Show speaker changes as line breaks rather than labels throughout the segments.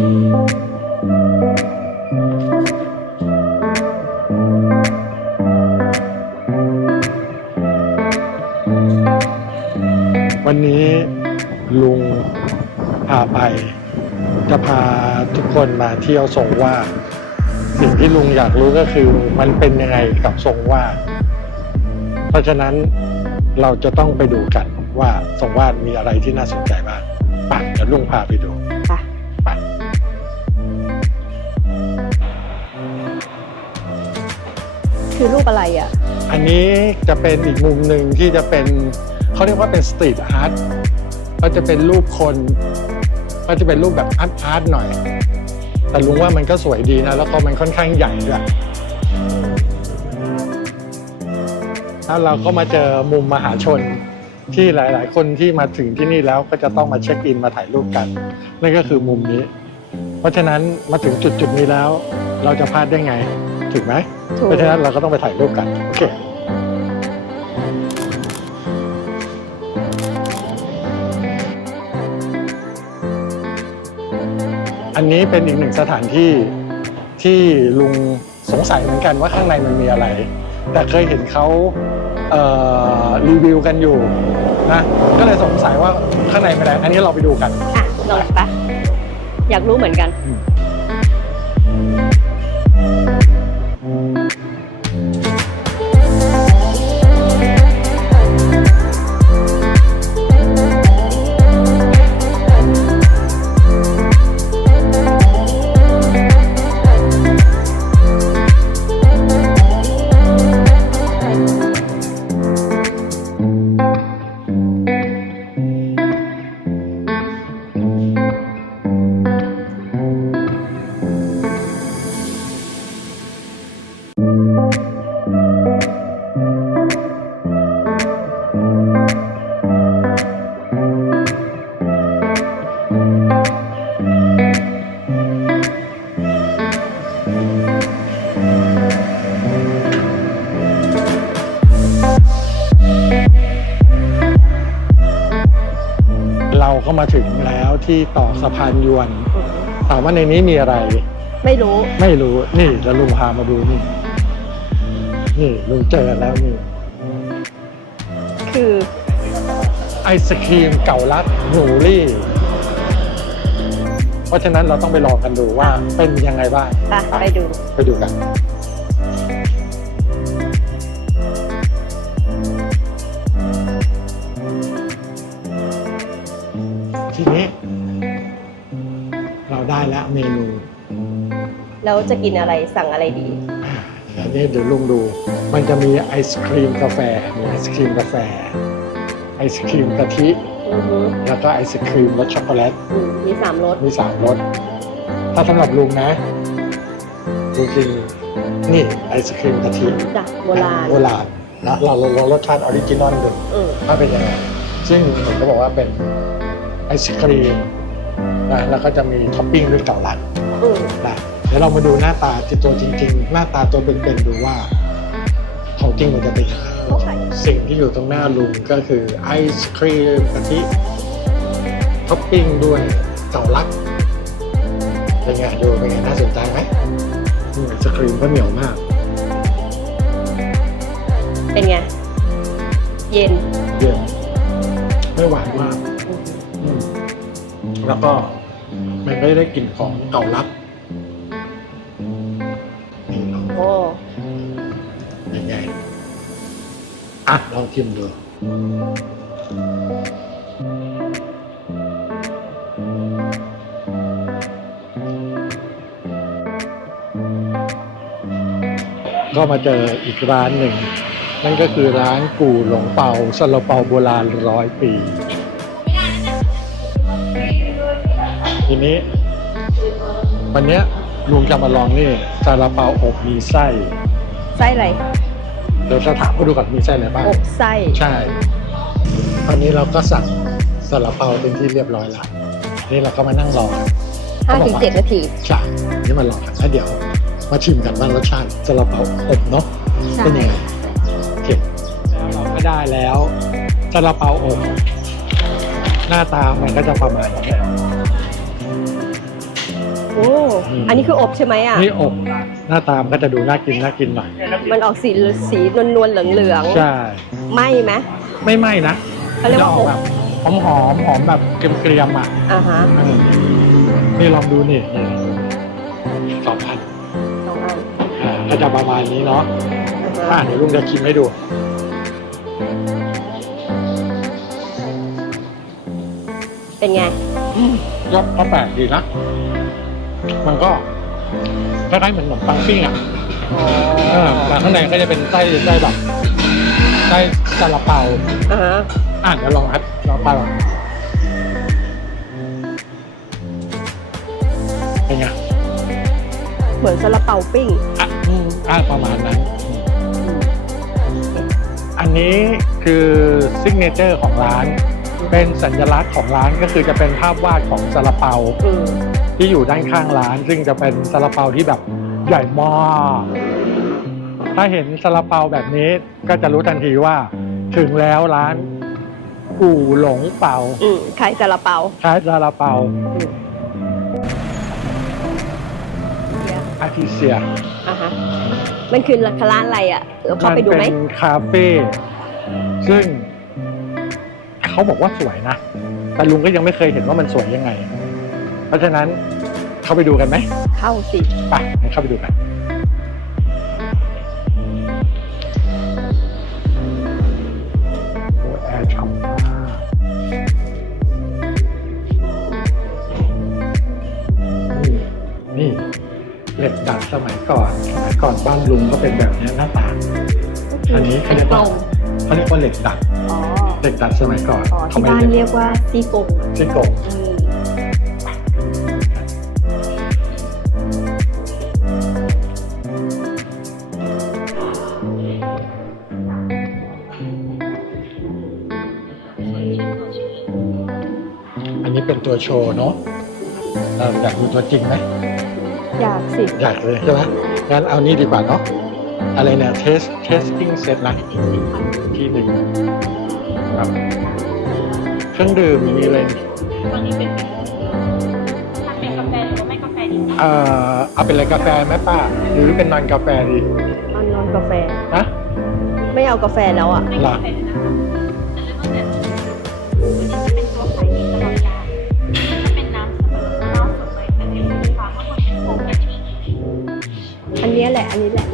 วันนี้ลุงพาไป จะพาทุกคนมาเที่ยวทรงวาดสิ่งที่ลุงอยากรู้ก็คือมันเป็นยังไงกับทรงวาดเพราะฉะนั้นเราจะต้องไปดูกันว่าทรงวาดมีอะไรที่น่าสนใจบ้างไปเดี๋ยวลุงพาไปดู
คือรูปอะไรอะ
อันนี้จะเป็นอีกมุมหนึ่งที่จะเป็นเขาเรียกว่าเป็นสตรีทอาร์ตก็จะเป็นรูปคน ก็จะเป็นรูปแบบอาร์ตอาร์ตหน่อย แต่ลุงว่ามันก็สวยดีนะ แล้วก็มันค่อนข้างใหญ่ด้วยแล้วเราก็มาเจอมุมมหาชนที่หลาย ๆ คนที่มาถึงที่นี่แล้วก็จะต้องมาเช็คอินมาถ่ายรูปกัน นั่นก็คือมุมนี้ เพราะฉะนั้นมาถึงจุดจุดๆนี้แล้ว เราจะพลาดได้ไง ถูกไหม
ถูก
เพราะฉะนั้นเราก็ต้องไปถ่ายรูปกันโอเคอันนี้เป็นอีกหนึ่งสถานที่ที่ลุงสงสัยเหมือนกันว่าข้างในมันมีอะไร แต่เคยเห็นเขาเอ่อรีวิวกันอยู่นะก็เลยสงสัยว่าข้างในเป็นอะไรอันนี้เราไปดูกัน
อะลองไปอยากรู้เหมือนกัน
เร ที่ต่อสะพานยวน ถามว่าในนี้มีอะไร
ไม่รู้
ไม่รู้นี่แล้วลุงพามาดูนี่ นี่ลุงเจอแล้วนี่
คือ
ไอศครีมเก่าลัดหนูรี่ เพราะฉะนั้นเราต้องไปลองกันดูว่าเป็นยังไงบ้าง
ไปไปดู
ไปดูกัน แล้วเมนู
แล้วจะกินอะไรสั่งอะไรดี
อันนี้เดี๋ยวลุงดู มันจะมีไอศครีมกาแฟมีไอศครีมกาแฟ ไอศครีมกะทิ
อือฮึ
แล้วก็ไอศครีมรสช็อกโกแลต
อืมมีสามรส
มีสามรส ถ้าสำหรับลุงนะลุงกินนี่ไอศครีมกะทิ
จ้ะโบราณ
โบราณนะเราลองรสชาติออริจินอลดู
อืม
ว่าเป็นยังไงซึ่งผมก็บอกว่าเป็นไอศครีม นะแล้วก็จะมีท็อปปิ้งด้วยเกาลัด
อืม
นะเดี๋ยวเรามาดูหน้าตาที่ตัวจริง ๆ หน้าตาตัวเป็นๆดูว่า ของจริงมันจะเป็นยังไง
เท่าไหร่
สิ่งที่อยู่ตรงหน้าลุงก็คือไอศครีมกะทิท็อปปิ้งด้วยเกาลัดเป็นไงดูเป็นไงน่าสนใจไหมนี่ไอศครีมก็เหนียวมาก
เป็นไง เย็น
เย็นไม่หวานมาก
อืม
อืมแล้วก็มัน ไม่ได้กลิ่นของเก่าลับนี่ลอง
โอ้
ยังไงอะลองชิมดูก็มาเจออีกร้านหนึ่ง นั่นก็คือร้านกู่หลงเปาซาลาเปาโบราณร้อยปี ทีนี้ วันเนี้ยลุงจะมาลองนี่ซาลาเปาอบมีไส้
ไส้อะไร
เดี๋ยวจะถามเขาดูก่อนมีไส้อะไรบ้าง
อกไส้
ใช่ ตอนนี้เราก็สั่งซาลาเปาเป็นที่เรียบร้อยแล้วนี่เราก็มานั่งรอ
ห้าถึงเจ็ดนาที
ใช่นี่มารอกันแล้วเดี๋ยว มาชิมกันว่ารสชาติซาลาเปาอบเนาะ
ใช่
เป็นยังไงโอเคแล้วเราก็ได้แล้วซาลาเปาอบหน้าตามันก็จะประมาณนี้แหละ
โอ้
อืม
อันนี้คืออบใช่ไหมอะ
นี่อบหน้าตามนก็จะดูน่ากินน่ากินหน่อย
มันออกสีสีนวลๆเหลือง
ใช่
ๆไหมไหม
ไม่ไหม้นะ
เขาเรียกว่า
จะออกแบบหอมหอมๆหอมแบบเกรียมๆอะ
อ่าฮะ
อืมนี่ลองดูนี่นี่สองพัน
สองอัน
อ่าก็จะประมาณนี้เนาะ
อ่า
อ่า
ฮะ
เดี๋ยวลุงจะชิมให้ดู
เป็นไง
อืมก็ก็แปลกดีนะ มันก็คล้ายๆเหมือนขนมปังปิ้งอะ
อ๋อ
เออแต่ข้างในก็จะเป็นไส้ไส้แบบไส้ซาลาเปา
อ่าฮะ
อะเดี๋ยวลองครับลองไปก่อนเป็นไง
เหมือนซาลาเปาปิ้ง
อะอืมอะประมาณนั้น อันนี้คือซิกเนเจอร์ของร้าน เป็นสัญลักษณ์ของร้านก็คือจะเป็นภาพวาดของซาลาเปา
อืม
ที่อยู่ด้านข้างร้าน ซึ่งจะเป็นซาลาเปาที่แบบใหญ่มากถ้าเห็นซาลาเปาแบบนี้ก็จะรู้ทันทีว่า ถึงแล้วร้านอู่หลงเปา
อืมขายซาลาเปา
คล้ายซาลาเปา
อืม
อาทิเซีย
อ่าฮะมันคือร้านอะไรอะเราเข้าไปดูไหม
นเป็นคาเฟ่ซึ่ง เขาบอกว่าสวยนะ แต่ลุงก็ยังไม่เคยเห็นว่ามันสวยยังไง เพราะฉะนั้นเข้าไปดูกันไหม
เข้าสิ
ไปงั้นเข้าไปดูกันโอ้แอร์ฉ่ำมากนี่นี่เหล็กดัดสมัยก่อน สมัยก่อนบ้านลุงก็เป็นแบบนี้หน้าตาอันนี้เขาเรียกว่า เขาเรียกว่าเหล็กดัด
อ๋อ
เหล็กดัดสมัยก่อน
อ๋อที่บ้านเรียกว่าซี่โครง
ซี่โครง
อืม
อันนี้เป็นตัวโชว์เนาะเราอยากดูตัวจริงไหม
อยากสิ
อยากเลยใช่ไหมงั้นเอานี่ดีกว่าเนาะอะไรเนี่ยเทส testing set นะที่หนึ่ง ครับเครื่องดื่มมีอะไร
ตอนนี้เป็นถ้าเป็นกาแฟหรือว่าไม่กาแฟดี
เอ่อเอาเป็นอะไรกาแฟไหมป้า หรือเป็นนอนกาแฟดี
นอนนอนกาแฟ
นะ
ไม่เอากาแฟแล้วอะ
ไม่กาแฟนะคะจะเริ่มตั้งแต่ตัวนี้จะเป็นตัวขายดีตลอดกาลจะเป็นน้ำสมุนน้ำสดใหม่แต่เป็นสีฟ้าข้างบนเป็นโฟมกะทิ
อันเนี้ยแหละ อันนี้แหละ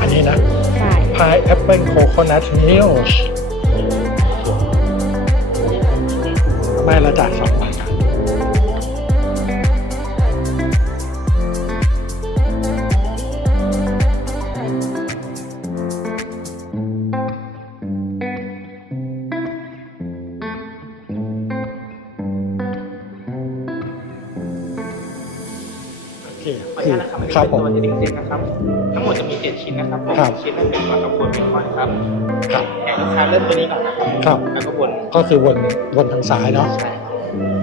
อันนี้นะ
ใช่
Pie Apple Coconut Milk ไม่ละจ่ายสองบาทครับโอเค
ขออนุญาตนะครับอันนี้
ครับ
เป็น
ผม
ตัวเทดดิ้งเซ็ตนะครับ ทั้งหมดจะมี7ชิ้นนะครับผม
ครับ
ชิ้นนั้นเป็นปลากระพงเบคอนครับ
ครับ
แอนลูกค้าเริ่มตัวนี้ก่อนนะครับ
ครับ
แล้วก็วน
ก็คือวนวนทางซ้ายเนาะ
ใช่ครับ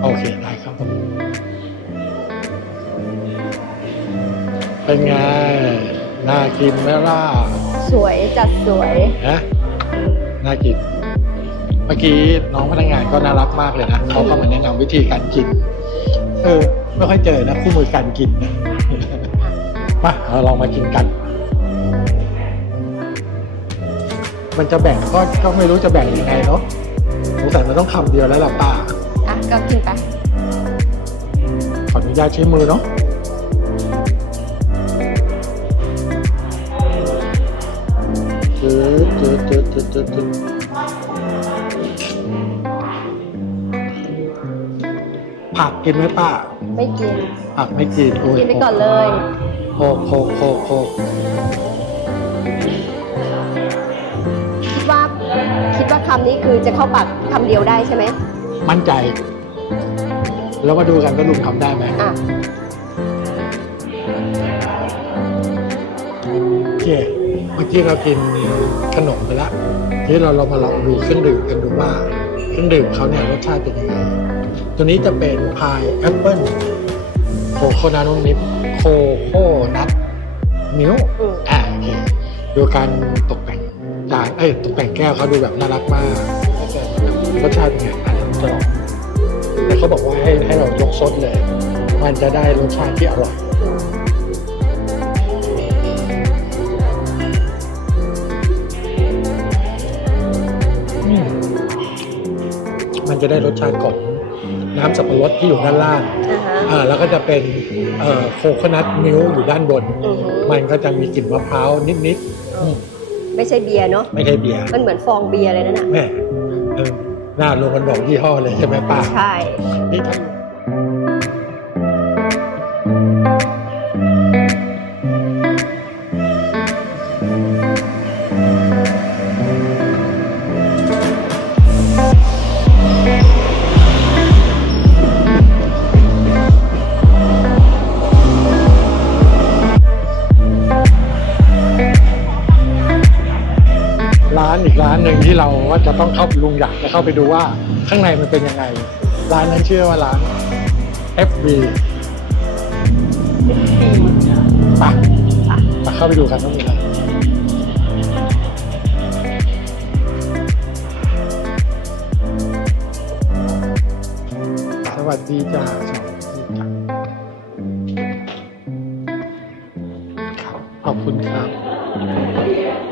โอเคได้ครับผมเป็นไงน่ากินไหมล่ะ
สวยจัดสวย
นะน่ากิน เมื่อกี้น้องพนักงานก็น่ารักมากเลยนะเขาก็มาแนะนำวิธีการกิน เออไม่ค่อยเจอนะคู่มือการกินนะ มาเราลองมากินกัน มันจะแบ่งก็ก็ไม่รู้จะแบ่งยังไงเนาะสงสัยมันต้องคำเดียวแล้วล่ะป้า
อะก็กินไป
ขออนุญาตใช้มือเนาะจืดจืดจืดจืดจืดจืดผักกินไหมป้า
ไม่กิน
ผักไม่กินโอ้ย
กินไปก่อนเลย
โคกโคกโคกโคก
คิดว่าคิดว่าคำนี้คือจะเข้าปากคำเดียวได้ใช่ไหม
มั่นใจ แล้วมาดูกันว่าลุงทำได้ไหม
อะ
โอเคเมื่อกี้เรากินขนมไปแล้วทีนี้เราเรามาลองดูเครื่องดื่มกันดูว่า เครื่องดื่มเขาเนี่ยรสชาติเป็นยังไงตัวนี้จะเป็นพายแอปเปิล โคโคนาโนนิปโคโคนัทมิล
อืม
อ่าโอเคดูการตกแต่งจานเอ้ยตกแต่งแก้วเขาดูแบบน่ารักมากรสชาติเป็นไงอะเดี๋ยวจะลองแต่เขาบอกว่าให้ให้เรายกซดเลย มันจะได้รสชาติที่อร่อยอืมมันจะได้รสชาติของน้ำสับปะรดที่อยู่ด้านล่าง
อ่าฮะ
อ่าแล้วก็จะเป็นเอ่อโคโคนัทมิลอยู่ด้านบน
อือฮึ
มันก็จะมีกลิ่นมะพร้าวนิดๆอืม
ไม่ใช่เบียร์เนาะ
ไม่ใช่เบียร์
มันเหมือนฟองเบียร์เลยนั่นน่ะ
แม่เออหน้าลงมันบอกยี่ห้อเลยใช่ไหมป้า
ใช่
นี่ถ้า ร้านอีกร้านหนึ่งที่เราว่าจะต้องเข้าลุงอยากจะเข้าไปดูว่าข้างในมันเป็นยังไง ร้านนั้นชื่อว่าร้าน FB ไปไปเข้าไปดูกันต้องมีอะไรสวัสดีจ้าสวัสดีจ้าขอบคุณครับ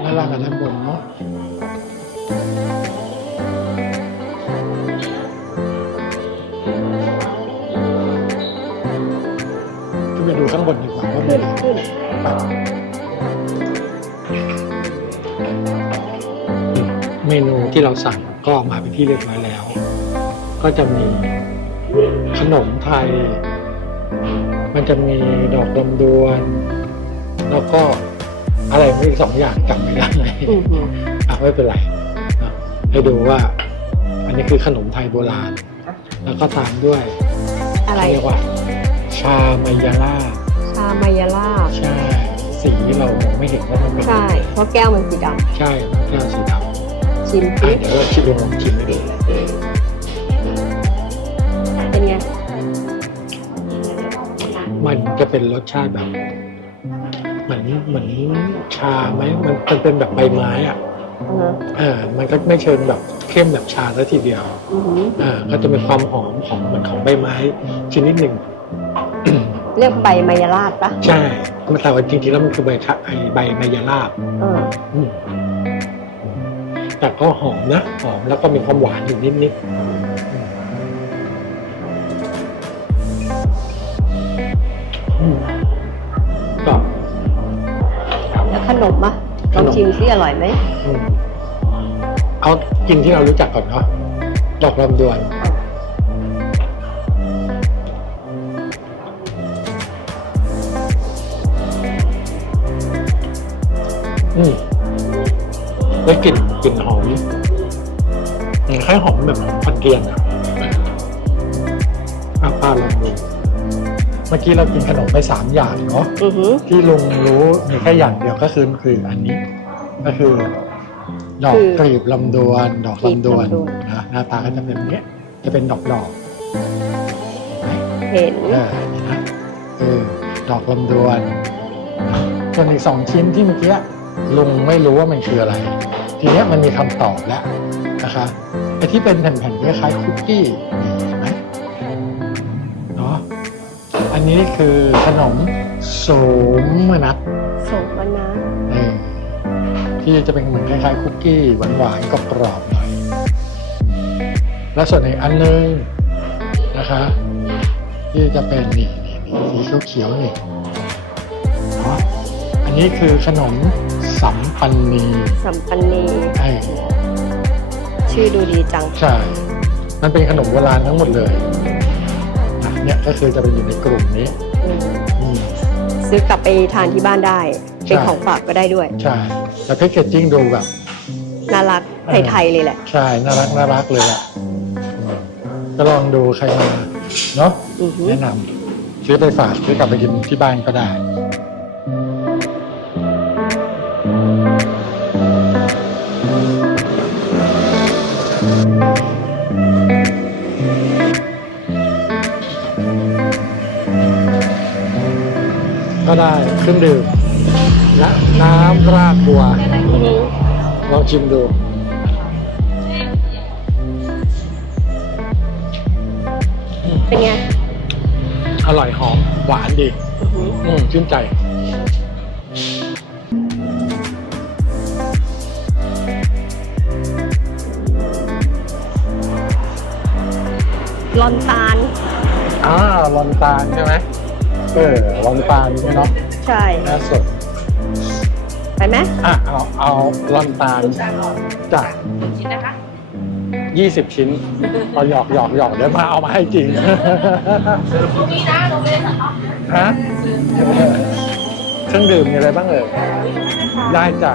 แล้วล่างกันด้านบนเนาะ ไปดูข้างบนดีกว่าว่ามี
ขึ้น
อะไร
ขึ้น
เมนูที่เราสั่งก็มาเป็นที่เรียบร้อยแล้ว ก็จะมีขนมไทย มันจะมีดอกลำดวน แล้วก็อะไรไม่รู้สองอย่างจำไม่ได้
อือฮึ
อะไม่เป็นไรอะให้ดูว่า อันนี้คือขนมไทยโบราณ แล้วก็ตามด้วย
อะไร
เรียกว่า ชามายาล่า
ชามายาลาบ
ใช่สีเรามองไม่เห็นว่ามันเป็น
ใช่ เพราะแก้วมันสีด
ใช่แก้วสีดำำ
ชิม
อะ
สิ
เดี๋ยวเราชิมลองชิมให้ดู
เป็นไง
มันจะเป็นรสชาติแบบเหมือนเหมือนชาไหมมันมันเป็นแบบใบไม้อะ
อือฮะ
เออมันก็ไม่เชิงแบบเข้มแบบชาซะทีเดียว
อือฮึ
อ่าก็จะมีความหอมของมันของใบไม้ชนิดหนึ่ง
เรียกใบมายาลาบปะ
ใช่มันแต่ว่าจริงๆแล้วมันคือใบชะไอใบไมยาลาบ
เออ
อืมแต่ก็หอมนะหอมแล้วก็มีความหวานอยู่นิดๆอืมก็
แล้วขนมอะ
ข
ลอง
นม
ชิมสิอร่อยไหม
อืมเอากินที่เรารู้จักก่อนเนาะดอกลำดวนอื มได้กลิ่นกลิ่นหอมอืมคล้ายหอมแบบหอมพันเทียนอะป้าป้าลองดูเมื่อกี้เรากินขนมไปสามอย่างเนาะ
อือฮึ
ที่ลุงรู้มีแค่อย่างเดียวก็คือคืออันนี้ ก็คือ ดอก
คือ
กลีบลำดวน ดอก
กลีบ
ลำดวน
ลำดวน
นะหน้าตาก็จะเป็นอย่างเนี้ยจะเป็นดอกดอก
เห็น
เออนี่นะเออดอกลำดวนนะส่วนอีกสองชิ้นที่เมื่อกี้ ลุงไม่รู้ว่ามันคืออะไร ทีเนี้ยมันมีคำตอบแล้วนะคะไอ้ที่เป็นแผ่นๆคล้ายๆคุกกี้นี่เห็นไหมเนาะอันนี้คือขนมโสมนัส
โสมนัส
เออที่จะเป็นเหมือนคล้ายๆคุกกี้หวานๆกรอบๆหน่อยแล้วส่วนอีกอันนึงนะคะ ที่จะเป็นนี่นี่นี่สีเขียวๆนี่เนาะอั นนี้คือขนมสัมปันนี
สัมปันนี
ไอ้
ชื่อดูดีจัง
ใช่ มันเป็นขนมโบราณทั้งหมดเลยนะเนี่ยก็คือจะเป็นอยู่ในกลุ่มนี้
อืม
อืม
ซื้อกลับไปทานที่บ้านได้ เป็น
ใช่
ของฝากก็ได้ด้วย
ใช่แต่แพคเกจจิ้งดูแบบ
น่ารักไทยๆเลยแหละ
ใช่ น่ารักน่ารักเลยอะอืมก็ลองดูใครมาเนาะ
อือฮึ
แนะนำซื้อไปฝากซื้อกลับไปกินที่บ้านก็ได้ ก็ได้เครื่องดื่มและน้ำรากบัว
อือฮึ
ลองชิมดู
เป็นไง
ออร่อยหอม หวานดี
อือหือ
อืมชื่นใจ
ลอนตาล
อ่าลอนตาลใช่ไหม เออลอนตาลใช่เนาะ
ใช่
น่าสด
ไปไหม
อะเอาเอาลอนตาลจ้ะ
ชิ้นนะคะ
ยี่สิบชิ้นเราหยอกหยอกหยอกเดี๋ยวมาเอามาให้จริง
พรุ่งนี้นะโรงเรียนสอน
ฮะเครื่องดื่มมีอะไรบ้างเอ่ยได้จ้ะ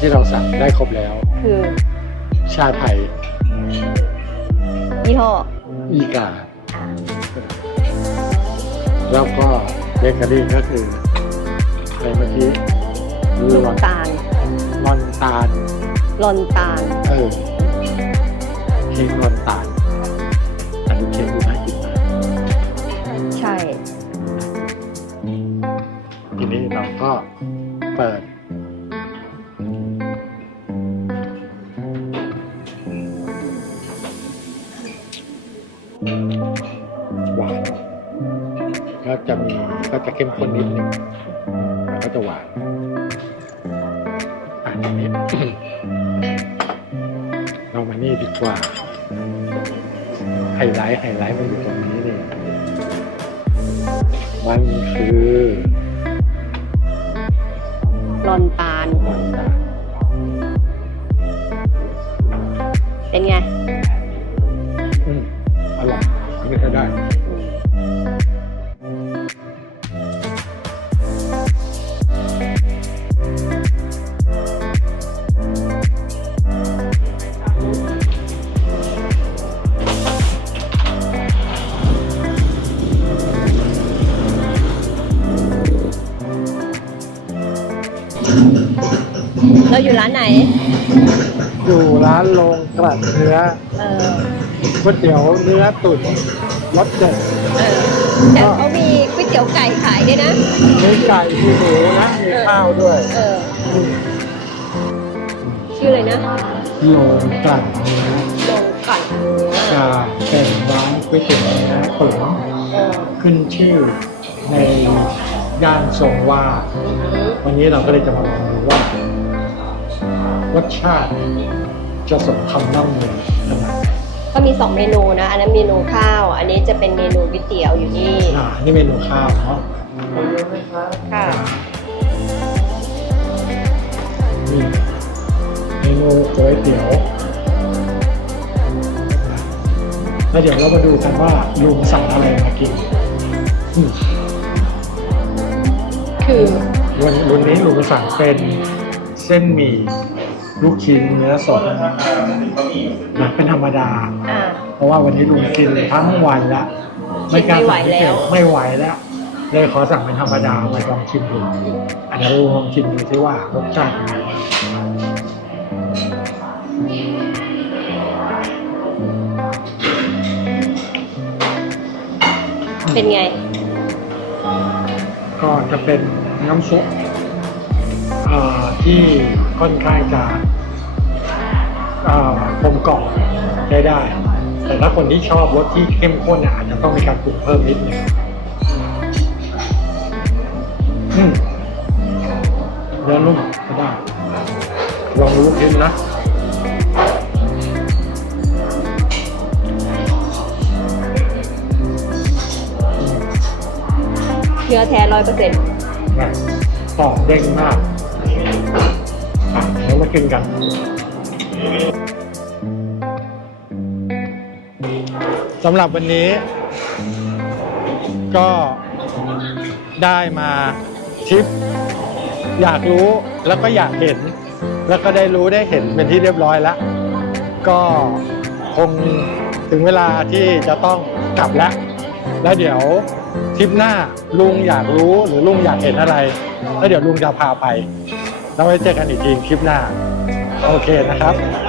ที่เราสั่งได้ครบแล้ว
คือ
ชาไทย
ยี่ห้อ
อีกา แล้วก็เบเกอรี่ก็คืออะไรเมื่อกี้ล
ลู
อกน
ตาล
ลอนตาล
ลอนตาล
เออเค้กลอนตาลอันนี้เค้กดูน่ากินมาก
ใช่
ทีนี้เราก็ ก็จะมีก็จะเข้มข้นนิดนึงแล้วก็จะหวานอันนี้เรามานี่ดีกว่าไฮไลท์ไฮไลท์มันอยู่ตรงนี้นี่มันคือ
ลอนตาล อยู่ร้านไหน
อยู่ร้านโรงกลัดเนื้อ
เออ
ก๋วยเตี๋ยวเนื้อตุ๋นรสเด็ด
เออแต่เขามีก๋วยเตี๋ยวไก่ขายด้วยนะ
มีไก่มีหมูนะมีข้าวด้วย
เออ ชื่ออะไรนะ
โรงกลัดเนื้อ
ลงก่อน
จะเป็นร้านก๋วยเตี๋ยวเนื้อตุ๋น
เออ
ขึ้นชื่อในย่านทรงวาด
อือหือ
วันนี้เราก็เลยจะมาลองดูว่า รสชาติจะสมคำล่ำลือขนาดไหน
ก็มีสองเมนูนะ อันนั้นเมนูข้าว อันนี้จะเป็นเมนูก๋วยเตี๋ยวอยู่นี่
อ่านี่เมนูข้าวเนาะ
ค่ะ
นี่เมนูก๋วยเตี๋ยวแล้วเดี๋ยวเรามาดูกันว่าลุงสั่งอะไรมากินอืม
คือ
วันวันนี้ลุงสั่งเป็น เส้นหมี่ลูกชิ้นเนื้อสดนะเป็นธรรมดา
อ่า
เพราะว่าวันนี้ลุงกินทั้งวันละ
กินไม่ไหวแล้ว
ไม่ไหวแล้ว เลยขอสั่งเป็นธรรมดามาลองชิมดูอันนี้ลุงลองชิมดูซิว่ารสชาติเป็นยังไง
เป็นไง
ก็จะเป็นน้ำซุปเอ่อ ที่ค่อนข้างจะเอ่อกลมกล่อมได้ได้ แต่ถ้าคนที่ชอบรสที่เข้มข้นเนี่ยอาจจะต้องมีการปรุงเพิ่มนิดนึงอืมเนื้อนุ่มก็ได้ลองดูลูกชิ้นนะ
เนื้อแท้ร้อยเปอร์เซ็นต์
นะกรอบเด้งมาก อะเดี๋ยวมากินกันสำหรับวันนี้ ก็ได้มาทริป อยากรู้แล้วก็อยากเห็น แล้วก็ได้รู้ได้เห็นเป็นที่เรียบร้อยแล้ว ก็คงถึงเวลาที่จะต้องกลับแล้ว แล้วเดี๋ยวทริปหน้าลุงอยากรู้หรือลุงอยากเห็นอะไร แล้วเดี๋ยวลุงจะพาไป แล้วไว้เจอกันอีกทีคลิปหน้า โอเคนะครับ